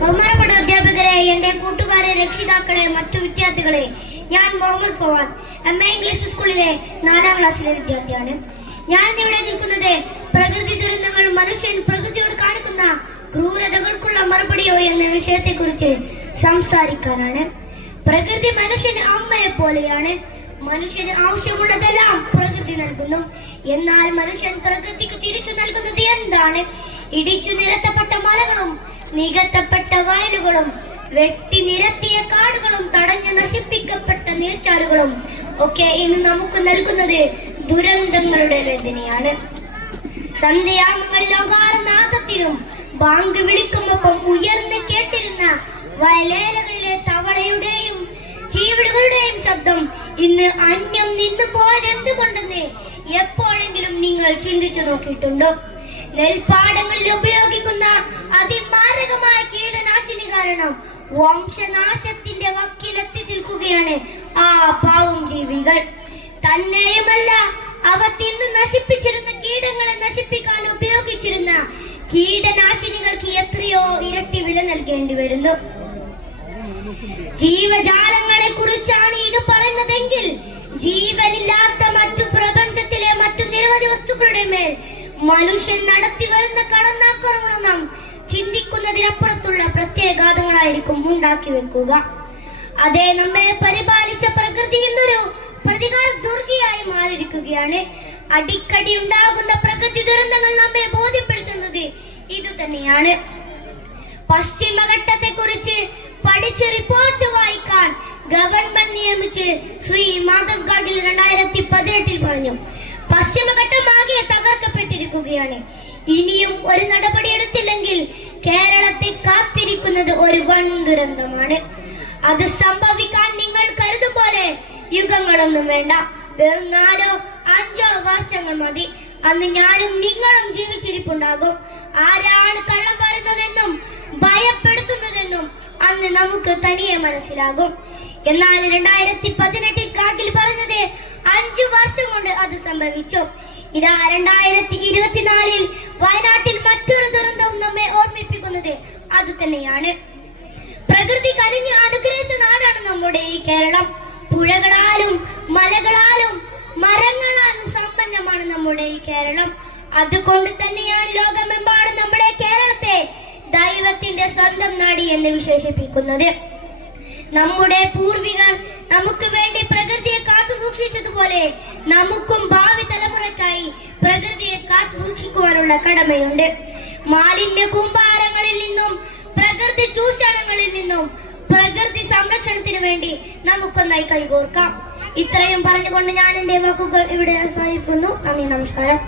ബഹുമാനപ്പെട്ട അധ്യാപകരെ, എന്റെ കൂട്ടുകാരെ, രക്ഷിതാക്കളെ, മറ്റു വിദ്യാർത്ഥികളെ, ഞാൻ മുഹമ്മദ് ഫവാദ്, MA ഇംഗ്ലീഷ് സ്കൂളിലെ 4ാം ക്ലാസ്സിലെ വിദ്യാർത്ഥിയാണ്. ഞാൻ ഇവിടെ നിൽക്കുന്നത് പ്രകൃതി ദുരന്തങ്ങൾ മനുഷ്യൻ പ്രകൃതിയോട് കാണിക്കുന്ന ക്രൂരതകൾക്കുള്ള മറുപടിയോ എന്ന വിഷയത്തെ കുറിച്ച് സംസാരിക്കാനാണ്. പ്രകൃതി മനുഷ്യന് അമ്മയെ പോലെയാണ്. മനുഷ്യന് ആവശ്യമുള്ളതെല്ലാം പ്രകൃതി നൽകുന്നു. എന്നാൽ മനുഷ്യൻ പ്രകൃതിക്ക് തിരിച്ചു നൽകുന്നത് എന്താണ്? ഇടിച്ചു നിരത്തപ്പെട്ട മലകളും നികത്തപ്പെട്ട വയലുകളും വെട്ടി നിരത്തിയ കാടുകളും തടഞ്ഞു നശിപ്പിക്കപ്പെട്ട നീർച്ചാലുകളും ഒക്കെ ഇന്ന് നമുക്ക് നൽകുന്നത് ദുരന്തങ്ങളുടെ വേദനയാണ്. സന്ധ്യാമങ്ങളിൽ ഓങ്കാരനാദത്തിനും ബാങ്ക് വിളിക്കുമൊപ്പം ഉയർന്ന് കേട്ടിരുന്ന വയലേലകളിലെ തവളയുടെയും ചീവിടുകളുടെയും ശബ്ദം ഇന്ന് അന്യം നിന്നു പോയത് എന്തുകൊണ്ടെന്ന് എപ്പോഴെങ്കിലും നിങ്ങൾ ചിന്തിച്ചു നോക്കിയിട്ടുണ്ടോ? നെൽപ്പാടങ്ങളിൽ ഉപയോഗിക്കുന്ന അതിമാരകമായ കീടനാശിനി കാരണം വംശനാശത്തിന്റെ വക്കിലെത്തി നിൽക്കുകയാണ് ആ പാവം ജീവികൾ. തന്നെയുമല്ല, അവ തിന്ന് നശിപ്പിച്ചിരുന്ന കീടങ്ങളെ നശിപ്പിക്കാൻ ഉപയോഗിച്ചിരുന്ന കീടനാശിനികൾക്ക് എത്രയോ ഇരട്ടി വില നൽകേണ്ടി വരുന്നു. ജീവജാലങ്ങളെ കുറിച്ചാണ് ഇത് പറയുന്നതെങ്കിൽ ജീവനില്ലാത്ത മറ്റു പ്രപഞ്ചത്തിലെ മറ്റു നിരവധി വസ്തുക്കളുടെ മേൽ മനുഷ്യൻ നടത്തി വരുന്ന കടന്നാക്രമണം നാം ചിന്തിക്കുന്നതിനപ്പുറത്തുള്ള പ്രത്യാഘാതങ്ങളായിരിക്കും ഉണ്ടാക്കി വെക്കുക. അതേ, നമ്മെ പരിപാലിച്ച പ്രകൃതി എന്നൊരു പ്രതികാര ദുർഗയായി മാറിയിരിക്കുകയാണ്. അടിക്കടി ഉണ്ടാകുന്ന പ്രകൃതി ദുരന്തങ്ങൾ നമ്മെ ബോധ്യപ്പെടുത്തുന്നത് ഇത് തന്നെയാണ്. പശ്ചിമഘട്ടത്തെ കുറിച്ച് പഠിച്ച് റിപ്പോർട്ട് വായിക്കാൻ ഗവൺമെന്റ് നിയമിച്ച് ശ്രീ മാധവ് ഗാഡ്ഗിൽ 2018 പറഞ്ഞു. പശ്ചിമഘട്ടം ആകെ തകർക്കപ്പെട്ടിരിക്കുകയാണ്. ഇനിയും ഒരു നടപടി എടുത്തില്ലെങ്കിൽ കേരളത്തെ കാത്തിരിക്കുന്നത് ഒരു വൻ ദുരന്തമാണ്. അത് സംഭവിക്കാൻ നിങ്ങൾ കരുതും പോലെ യുഗങ്ങളൊന്നും വേണ്ട. വെറും 4-5 വർഷങ്ങൾ മതി. അന്ന് ഞാനും നിങ്ങളും ജീവിച്ചിരിപ്പുണ്ടാകും. ആരാണ് കള്ളം പറയുന്നതെന്നും ഭയപ്പെടുത്തുന്നതെന്നും അന്ന് നമുക്ക് തനിയെ മനസ്സിലാകും. എന്നാൽ 2018 ഗാഡ്ഗിൽ പറഞ്ഞത് 5 വർഷം കൊണ്ട് അത് സംഭവിച്ചു. ഇതാ 2024 വയനാട്ടിൽ മറ്റൊരു ദുരന്തവും നമ്മെ ഓർമ്മിപ്പിക്കുന്നത് അത് തന്നെയാണ്. പ്രകൃതി കനിഞ്ഞ് അനുഗ്രഹിച്ച നാടാണ് നമ്മുടെ ഈ കേരളം. പുഴകളാലും മലകളാലും മരങ്ങളാലും സമ്പന്നമാണ് നമ്മുടെ ഈ കേരളം. അതുകൊണ്ട് തന്നെയാണ് ലോകമെമ്പാടും നമ്മുടെ കേരളത്തെ ദൈവത്തിന്റെ സ്വന്തം നാട് എന്ന് വിശേഷിപ്പിക്കുന്നത്. നമ്മുടെ പൂർവികർ നമുക്ക് വേണ്ടി പ്രകൃതിയെ കാത്തു സൂക്ഷിച്ചതുപോലെ നമുക്കും ഭാവി തലമുറയ്ക്കായി പ്രകൃതിയെ കാത്തു സൂക്ഷിക്കുവാനുള്ള കടമയുണ്ട്. മാലിന്യ കൂമ്പാരങ്ങളിൽ നിന്നും പ്രകൃതി ചൂഷണങ്ങളിൽ നിന്നും പ്രകൃതി സംരക്ഷണത്തിന് വേണ്ടി നമുക്കൊന്നായി കൈകോർക്കാം. ഇത്രയും പറഞ്ഞുകൊണ്ട് ഞാൻ എൻ്റെ വാക്കുകൾ ഇവിടെ അവസാനിപ്പിക്കുന്നു. നന്ദി, നമസ്കാരം.